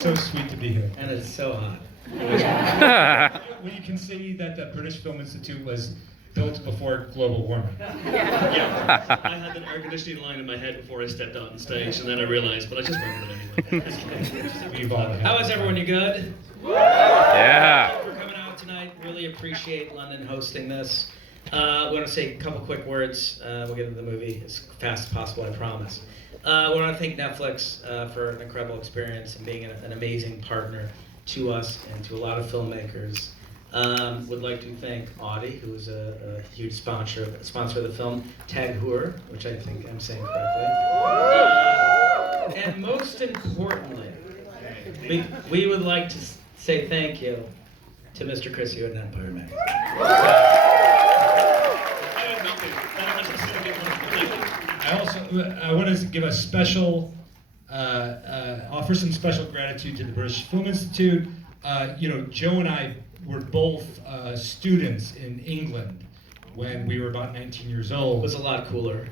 So sweet to be here. And it's so hot. Well, you can see that the British Film Institute was built before global warming. Yeah, I had an air conditioning line in my head before I stepped out on stage, and then I realized, but I just remembered it anyway. We've all had. How is everyone? You good? Yeah. Thank you for coming out tonight. Really appreciate London hosting this. I want to say a couple quick words. We'll get into the movie as fast as possible, I promise. I want to thank Netflix for an incredible experience and being an amazing partner to us and to a lot of filmmakers. Would like to thank Audi, who is a huge sponsor of the film, Tag Heuer, which I think I'm saying correctly. And most importantly, we would like to say thank you to Mr. Chris Hewitt and Empire Magazine. I want to give a special, offer some special gratitude to the British Film Institute. Joe and I were both students in England when we were about 19 years It old. was a lot cooler.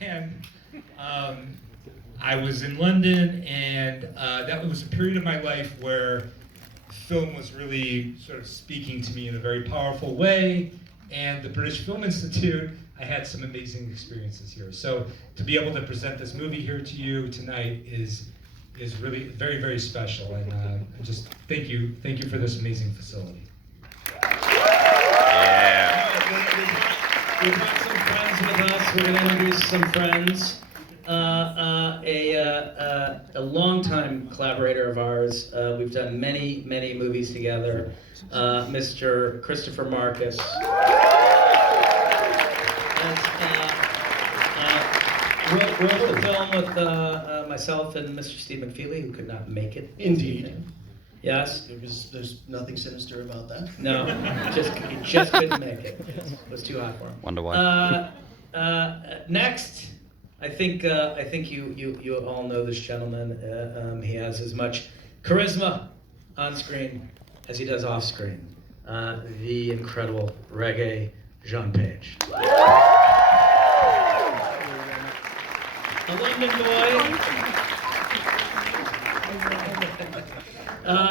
And I was in London, and that was a period of my life where film was really sort of speaking to me in a very powerful way. And the British Film Institute, I had some amazing experiences here. So to be able to present this movie here to you tonight is really very, very special. And just thank you for this amazing facility. Yeah. We've got some friends with us. We're going to introduce some friends. A longtime collaborator of ours. We've done many, many movies together. Mr. Christopher Marcus. Wrote the film with myself and Mr. Steve McFeely, who could not make it. Indeed. Yes? There's nothing sinister about that. No, he just couldn't make it. It was too hot for him. Wonder why. Next, I think you all know this gentleman. He has as much charisma on screen as he does off screen. The incredible reggae Jean Page. A London boy.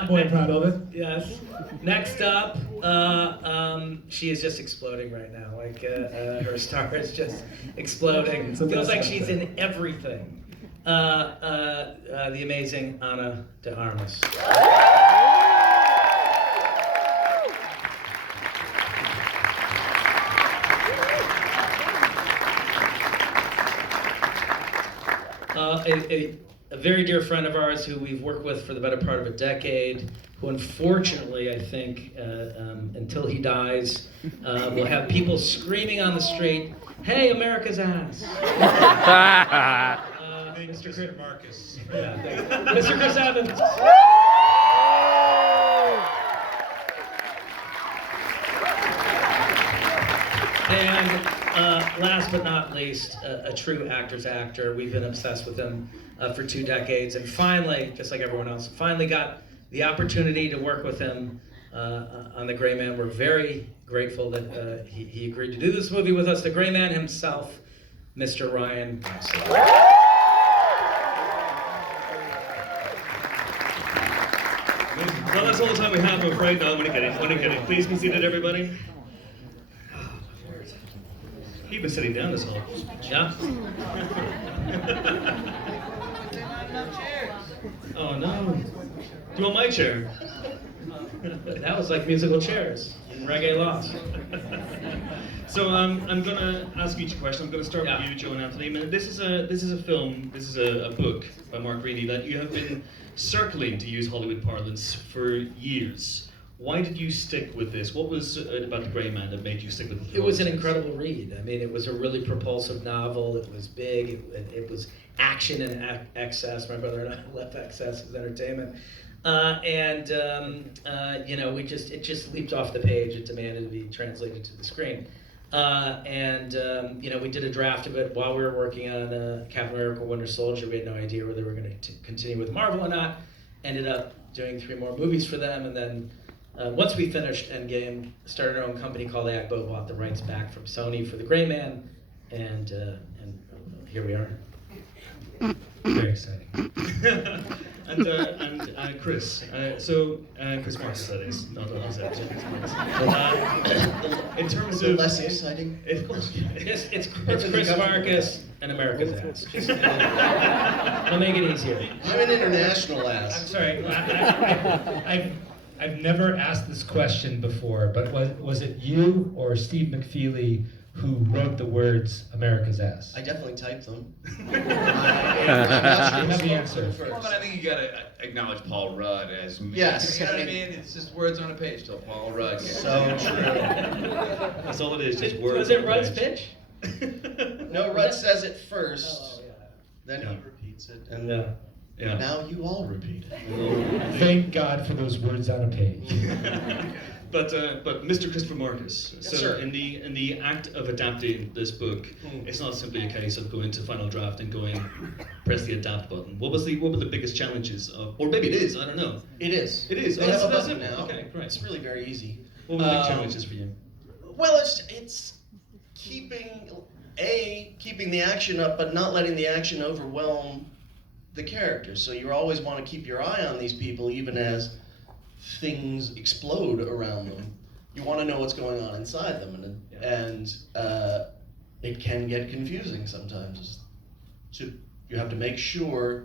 Boy, proud of it. Yes. Next up, she is just exploding right now. Like her star is just exploding. Feels like she's in everything. The amazing Ana de Armas. A very dear friend of ours who we've worked with for the better part of a decade, who unfortunately, I think, until he dies, will have people screaming on the street, "Hey, America's ass!" Mr. Chris Marcus. Yeah, Mr. Chris Evans. And last but not least, a true actor's actor. We've been obsessed with him for 2 decades, and finally, just like everyone else, finally got the opportunity to work with him on The Gray Man. We're very grateful that he agreed to do this movie with us. The Gray Man himself, Mr. Ryan Gosling. Well, that's all the time we have, I'm afraid. No, I'm going to get it. Please be seated, everybody. You've been sitting down this whole. Yeah? Oh no. Do you want my chair? That was like musical chairs in Reggae Lost. So I'm gonna ask each a question. I'm gonna start Yeah. with you, Joe and Anthony. This is a film. This is a book by Mark Reedy that you have been circling, to use Hollywood parlance, for years. Why did you stick with this? What was it about The Gray Man that made you stick with it? It was an incredible read. I mean, it was a really propulsive novel. It was big. It was action and excess. My brother and I left excess as entertainment. It just leaped off the page. It demanded to be translated to the screen. We did a draft of it while we were working on Captain America: Winter Soldier. We had no idea whether we were going to continue with Marvel or not. Ended up doing 3 more movies for them, and then once we finished Endgame, started our own company called Agbo, bought the rights back from Sony for The Gray Man, and here we are. Very exciting. and Chris, Chris Marcus, that is, not us, in terms So of less exciting. It's Chris Marcus and America's ass. Just, I'll make it easier. I'm an international I'm ass. sorry. I've never asked this question before, but was it you or Steve McFeely who wrote the words "America's ass"? I definitely typed them. I'm You have the answer. Well, but I think you gotta acknowledge Paul Rudd as me. Yes, You know what I I mean- mean? It's just words on a page till Paul Rudd. gets So it. true. That's all it is, just words. Was it on a Rudd's page. pitch? No, Rudd says it first, Oh, yeah. then Yeah. he repeats it, and Yeah. Yeah. now you all repeat it. Thank God for those words on a page. But Mr. Christopher Marcus, Yes, so sir. in the act of adapting this book, Mm. it's not simply a case of going to final draft and going press the adapt button. What were the biggest challenges of, or maybe it is, I don't know. It is. It is. They Oh, have a that's button it. now. Okay, great. It's really very easy. What were the big Um, challenges for you? Well, it's keeping the action up, but not letting the action overwhelm the characters. So you always want to keep your eye on these people, even as things explode around them. You want to know what's going on inside them, and it can get confusing sometimes. So you have to make sure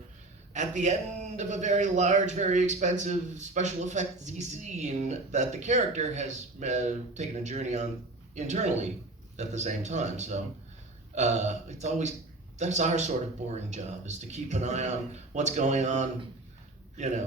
at the end of a very large, very expensive special effects scene that the character has taken a journey on internally at the same time. So it's always, that's our sort of boring job, is to keep an eye on what's going on,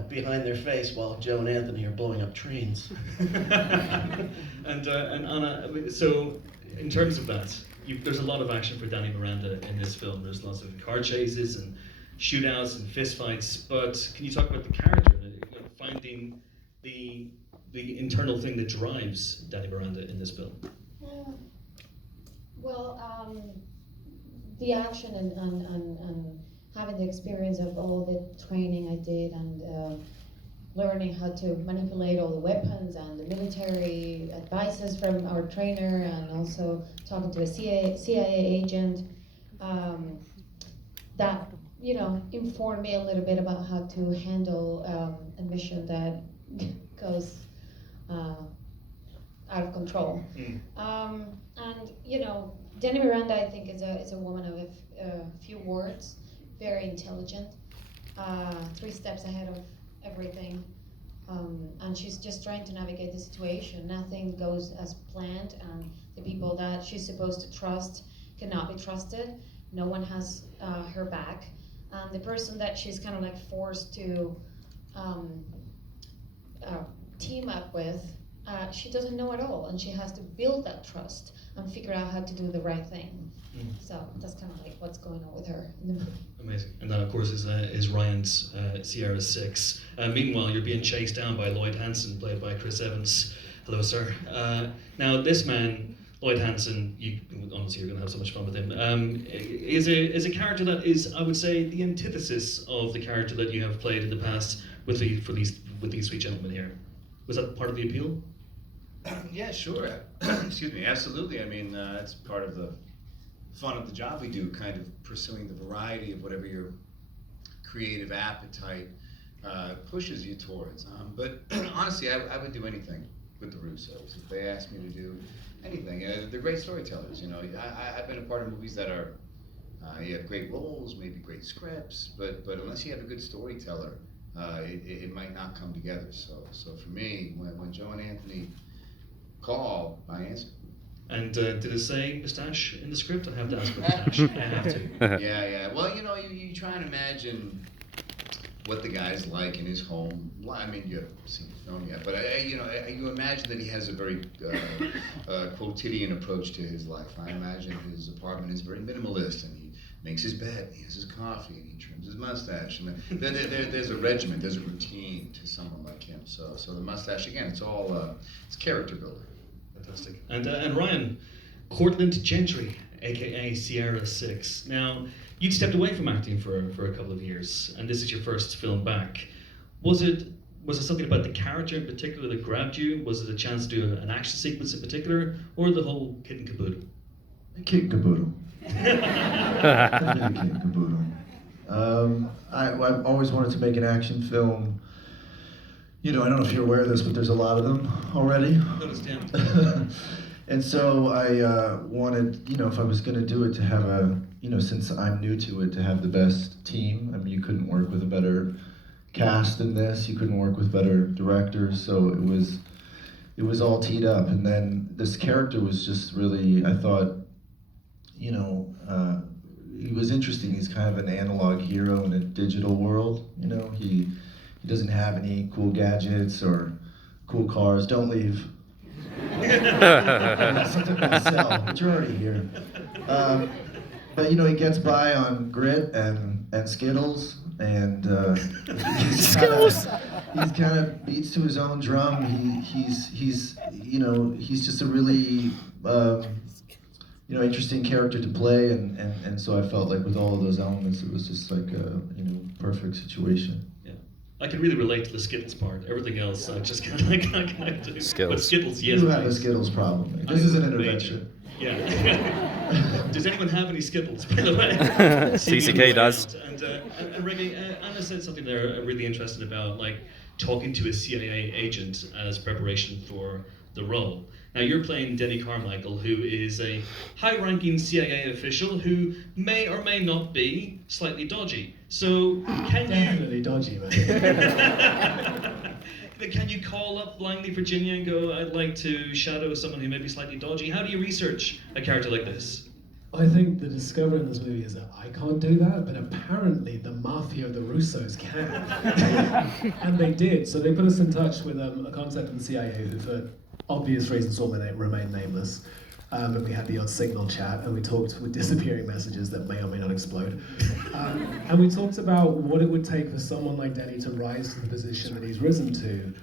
behind their face while Joe and Anthony are blowing up trains. And Anna, I mean, so in terms of that, there's a lot of action for Danny Miranda in this film. There's lots of car chases and shootouts and fistfights. But can you talk about the character, finding the internal thing that drives Danny Miranda in this film? The action and having the experience of all the training I did and learning how to manipulate all the weapons and the military advices from our trainer, and also talking to a CIA agent, that informed me a little bit about how to handle a mission that goes out of control. And Danny Miranda, I think, is a woman of a few words, very intelligent, 3 steps ahead of everything, and she's just trying to navigate the situation. Nothing goes as planned, and the people that she's supposed to trust cannot be trusted. No one has her back, and the person that she's kind of like forced to team up with, she doesn't know at all, and she has to build that trust and figure out how to do the right thing. So that's kind of like what's going on with her in the movie. Amazing. And that, of course, is Ryan's Sierra 6. Meanwhile, you're being chased down by Lloyd Hansen, played by Chris Evans. Hello, sir. Now, this man, Lloyd Hansen, honestly, you're going to have so much fun with him, is a character that is, I would say, the antithesis of the character that you have played in the past with these sweet gentlemen here. Was that part of the appeal? Yeah, sure. Excuse me, absolutely. I mean, it's part of the fun of the job we do, kind of pursuing the variety of whatever your creative appetite pushes you towards. But honestly, I would do anything with the Russos if they asked me to do anything. They're great storytellers. I've been a part of movies that are you have great roles, maybe great scripts, but unless you have a good storyteller, it might not come together. So for me, when Joe and Anthony called, I answered. And did it say moustache in the script? I have to ask for moustache. I have to. Yeah. Well, you try and imagine what the guy's like in his home. Well, I mean, you haven't seen the film yet, but you imagine that he has a very quotidian approach to his life. I imagine his apartment is very minimalist, and he makes his bed, he has his coffee, and he trims his mustache. And there's a regimen, there's a routine to someone like him. So the mustache, again, it's all it's character building. Fantastic. And Ryan, Cortland Gentry, aka Sierra 6. Now, you'd stepped away from acting for a couple of years, and this is your first film back. Was it something about the character in particular that grabbed you? Was it a chance to do an action sequence in particular, or the whole kit and caboodle? Kit and caboodle. Kit and caboodle. I've always wanted to make an action film. You know, I don't know if you're aware of this, but there's a lot of them already. Noticed, yeah. And so I wanted, you know, if I was going to do it, to have a, you know, since I'm new to it, to have the best team. I mean, you couldn't work with a better cast than this. You couldn't work with better directors. So it was all teed up. And then this character was just really, I thought, you know, he was interesting. He's kind of an analog hero in a digital world. You know, he doesn't have any cool gadgets or cool cars. Don't leave. Something to sell, but you're already here. But you know, he gets by on grit and Skittles, and Skittles. He's kind of beats to his own drum. He's you know, he's just a really you know, interesting character to play, and so I felt like with all of those elements, it was just like a, you know, perfect situation. I can really relate to the Skittles part. Everything else, I just kind of like, I can't do. Skittles. But Skittles, yes. You have a please. Skittles problem. This is an intervention. Yeah. Does anyone have any Skittles, by the way? CCK does. And Reggie, Anna said something there really interesting about like talking to a CIA agent as preparation for the role. Now you're playing Denny Carmichael, who is a high-ranking CIA official who may or may not be slightly dodgy. So can Definitely dodgy, man. Can you call up blindly Virginia and go, I'd like to shadow someone who may be slightly dodgy? How do you research a character like this? I think the discovery in this movie is that I can't do that, but apparently the mafia of the Russos can. And they did. So they put us in touch with a contact in the CIA who, for obvious reasons, will remain nameless. And we had the odd signal chat, and we talked with disappearing messages that may or may not explode. And we talked about what it would take for someone like Denny to rise to the position that he's risen to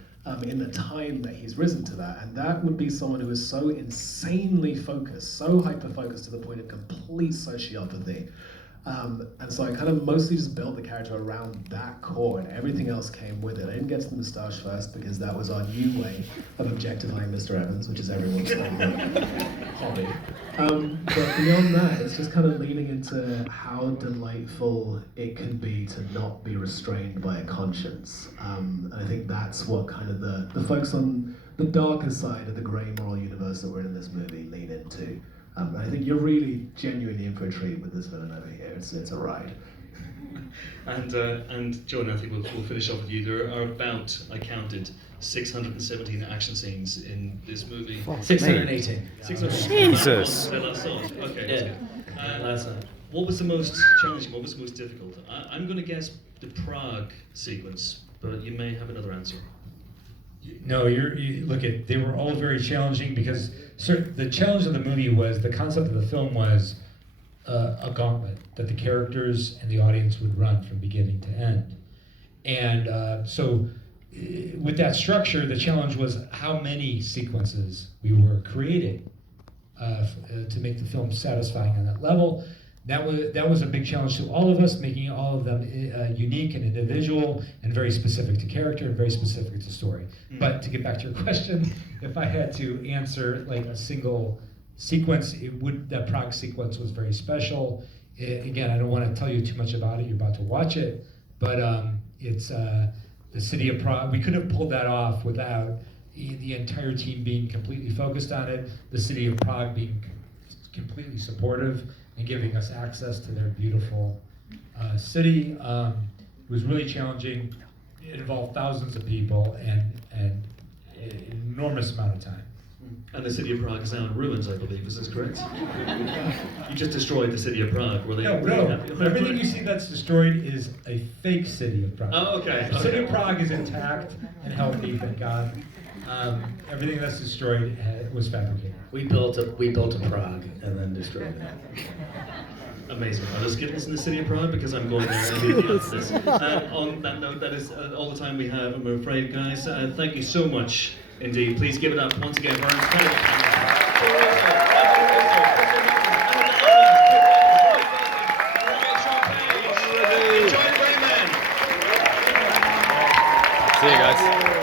in the time that he's risen to that. And that would be someone who is so insanely focused, so hyper-focused to the point of complete sociopathy. And so I kind of mostly just built the character around that core, and everything else came with it. I didn't get to the moustache first because that was our new way of objectifying Mr. Evans, which is everyone's favorite hobby. But beyond that, it's just kind of leaning into how delightful it can be to not be restrained by a conscience. And I think that's what kind of the folks on the darker side of the grey moral universe that we're in this movie lean into. I think you're really genuinely in for a treat with this villain over here. It's a ride. And Joan, I think we'll finish off with you. There are about, I counted, 617 action scenes in this movie. 618. 618. Jesus. That's all. Okay, that's good. Last night. What was the most challenging? What was the most difficult? I'm going to guess the Prague sequence, but you may have another answer. No, you look at, they were all very challenging because the challenge of the movie was, the concept of the film was a gauntlet that the characters and the audience would run from beginning to end. And so with that structure, the challenge was how many sequences we were creating to make the film satisfying on that level. That was a big challenge to all of us, making all of them unique and individual and very specific to character and very specific to story. But to get back to your question, if I had to answer like a single sequence, that Prague sequence was very special. Again, I don't want to tell you too much about it. You're about to watch it, but it's the city of Prague. We could have pulled that off without the entire team being completely focused on it. The city of Prague being completely supportive and giving us access to their beautiful city. It was really challenging. It involved thousands of people and an enormous amount of time. And the city of Prague is now in ruins, I believe. Is this correct? You just destroyed the city of Prague. Were they? No. Everything you see that's destroyed is a fake city of Prague. Oh, okay. The city of Prague is intact and healthy, thank God. Everything that's destroyed was fabricated. We built a Prague and then destroyed it. Amazing. Are there Skittles in the city of Prague? Because I'm going there immediately after this. On that note, that is all the time we have, I'm afraid, guys. Thank you so much indeed. Please give it up once again for our incredible See you guys.